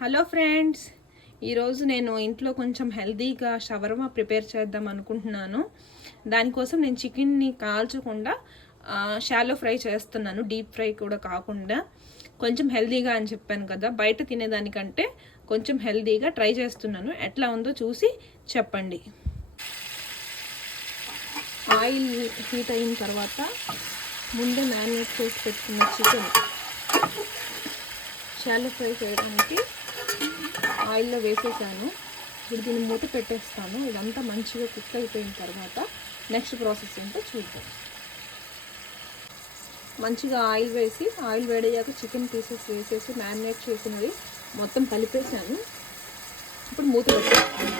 Hello friends, ఈరోజు నేను ఇంట్లో కొంచెం హెల్తీగా షవర్మా ప్రిపేర్ చేద్దాం అనుకుంటున్నాను. దానికోసం నేను చికెన్ని కాల్చకుండా షాలో ఫ్రై చేస్తున్నాను, డీప్ ఫ్రై కూడా కాకుండా. కొంచెం హెల్తీగా అని చెప్పాను కదా, బయట తినేదానికంటే కొంచెం హెల్తీగా ట్రై చేస్తున్నాను. ఎట్లా ఉందో చూసి చెప్పండి. ఆయిల్ హీట్ అయిన తర్వాత ముందే మ్యారినేట్ చేసి పెట్టుకున్న చికెన్ షాలో ఫ్రై చేయడానికి ఆయిల్లో వేసేసాను. ఇప్పుడు దీన్ని మూత పెట్టేస్తాను. ఇదంతా మంచిగా కుక్ అయిపోయిన తర్వాత నెక్స్ట్ ప్రాసెస్ ఏంటో చూద్దాం. మంచిగా ఆయిల్ వేసి, ఆయిల్ వేడయ్యాక చికెన్ పీసెస్ వేసేసి మ్యారినేట్ చేసినవి మొత్తం కలిపేసాను. ఇప్పుడు మూత పెట్టేస్తాను.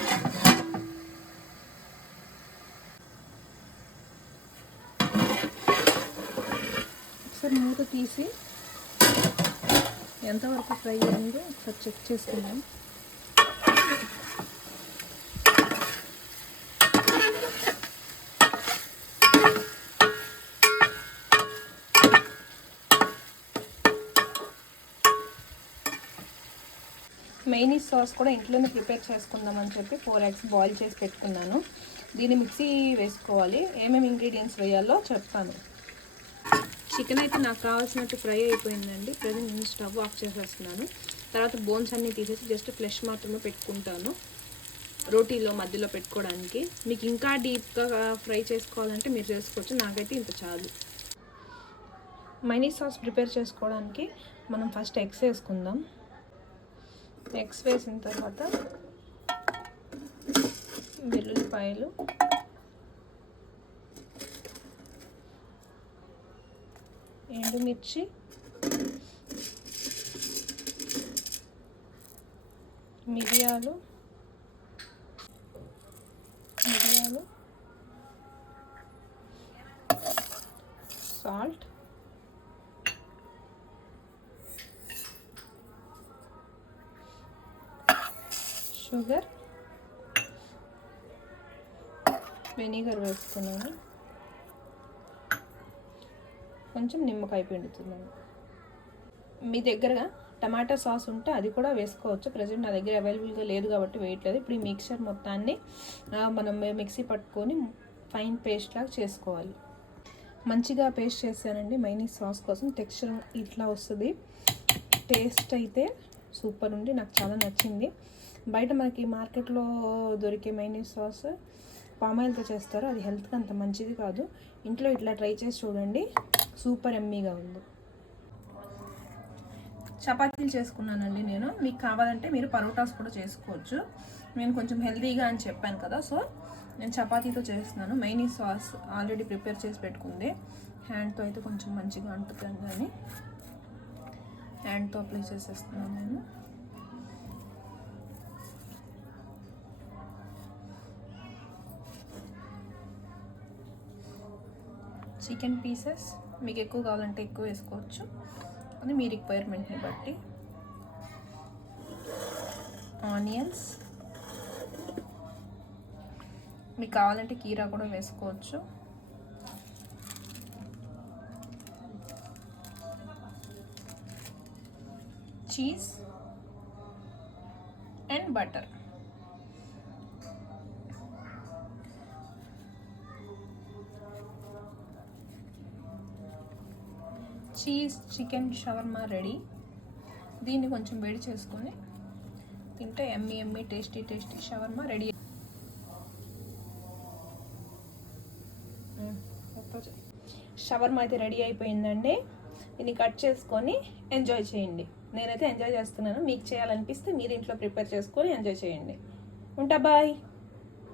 ఒకసారి మూత తీసి ఎంతవరకు ఫ్రై అయిందో ఒకసారి చెక్ చేసుకుందాం. మైనీస్ సాస్ కూడా ఇంట్లోనే ప్రిపేర్ చేసుకుందామని చెప్పి 4 eggs బాయిల్ చేసి పెట్టుకున్నాను. దీన్ని మిక్సీ వేసుకోవాలి. ఏమేమి ఇంగ్రీడియంట్స్ వేయాలో చెప్తాను. చికెన్ అయితే నాకు కావాల్సినట్టు ఫ్రై అయిపోయిందండి. ప్రజెంట్ నేను స్టవ్ ఆఫ్ చేసేస్తున్నాను. తర్వాత బోన్స్ అన్నీ తీసేసి జస్ట్ ఫ్లెష్ మాత్రమే పెట్టుకుంటాను, రోటీలో మధ్యలో పెట్టుకోవడానికి. మీకు ఇంకా డీప్గా ఫ్రై చేసుకోవాలంటే మీరు చేసుకోవచ్చు, నాకైతే ఇంత చాలు. మైనీస్ సాస్ ప్రిపేర్ చేసుకోవడానికి మనం ఫస్ట్ ఎగ్స్ వేసుకుందాం. ఎగ్స్ వేసిన తర్వాత వెల్లుల్లిపాయలు, ఎండుమిర్చి, మిరియాలు, సాల్ట్, షుగర్, వెనిగర్ వేస్తున్నాను, కొంచెం నిమ్మకాయ పిండుతున్నాను. మీ దగ్గర టమాటా సాస్ ఉంటే అది కూడా వేసుకోవచ్చు. ప్రజెంట్ నా దగ్గర అవైలబుల్గా లేదు కాబట్టి వేయట్లేదు. ఇప్పుడు ఈ మిక్చర్ మొత్తాన్ని మనం మిక్సీ పట్టుకొని ఫైన్ పేస్ట్ లాగా చేసుకోవాలి. మంచిగా పేస్ట్ చేశానండి మైనీస్ సాస్ కోసం. టెక్స్చర్ ఇట్లా వస్తుంది. టేస్ట్ అయితే సూపర్ ఉంది, నాకు చాలా నచ్చింది. బయట మనకి మార్కెట్లో దొరికే మైనీస్ సాస్ పామాయిల్తో చేస్తారు, అది హెల్త్కి అంత మంచిది కాదు. ఇంట్లో ఇట్లా ట్రై చేసి చూడండి, సూపర్ ఎమ్మీగా ఉంది. చపాతీలు చేసుకున్నానండి నేను. మీకు కావాలంటే మీరు పరోటాస్ కూడా చేసుకోవచ్చు. నేను కొంచెం హెల్తీగా అని చెప్పాను కదా, సో నేను చపాతీతో చేస్తున్నాను. మైనీస్ సాస్ ఆల్రెడీ ప్రిపేర్ చేసి పెట్టుకుంది. హ్యాండ్తో అయితే కొంచెం మంచిగా అంటుతాను, కానీ హ్యాండ్తో అప్లై చేసేస్తున్నాను నేను. చికెన్ పీసెస్ మీకు ఎక్కువ కావాలంటే ఎక్కువ వేసుకోవచ్చు, అది మీ రిక్వైర్మెంట్ని బట్టి. ఆనియన్స్, మీకు కావాలంటే కీరా కూడా వేసుకోవచ్చు. Cheese and butter. Cheese chicken shawarma ready. దీన్ని కొంచెం వేడి చేసుకొని తింటే Emmy tasty shawarma ready. Shawarma అయితే రెడీ అయిపోయిందండి. దీన్ని కట్ చేసుకొని ఎంజాయ్ చేయండి. నేనైతే ఎంజాయ్ చేస్తున్నాను. మీకు చేయాలనిపిస్తే మీరు ఇంట్లో ప్రిపేర్ చేసుకొని ఎంజాయ్ చేయండి. ఉంటా, బాయ్.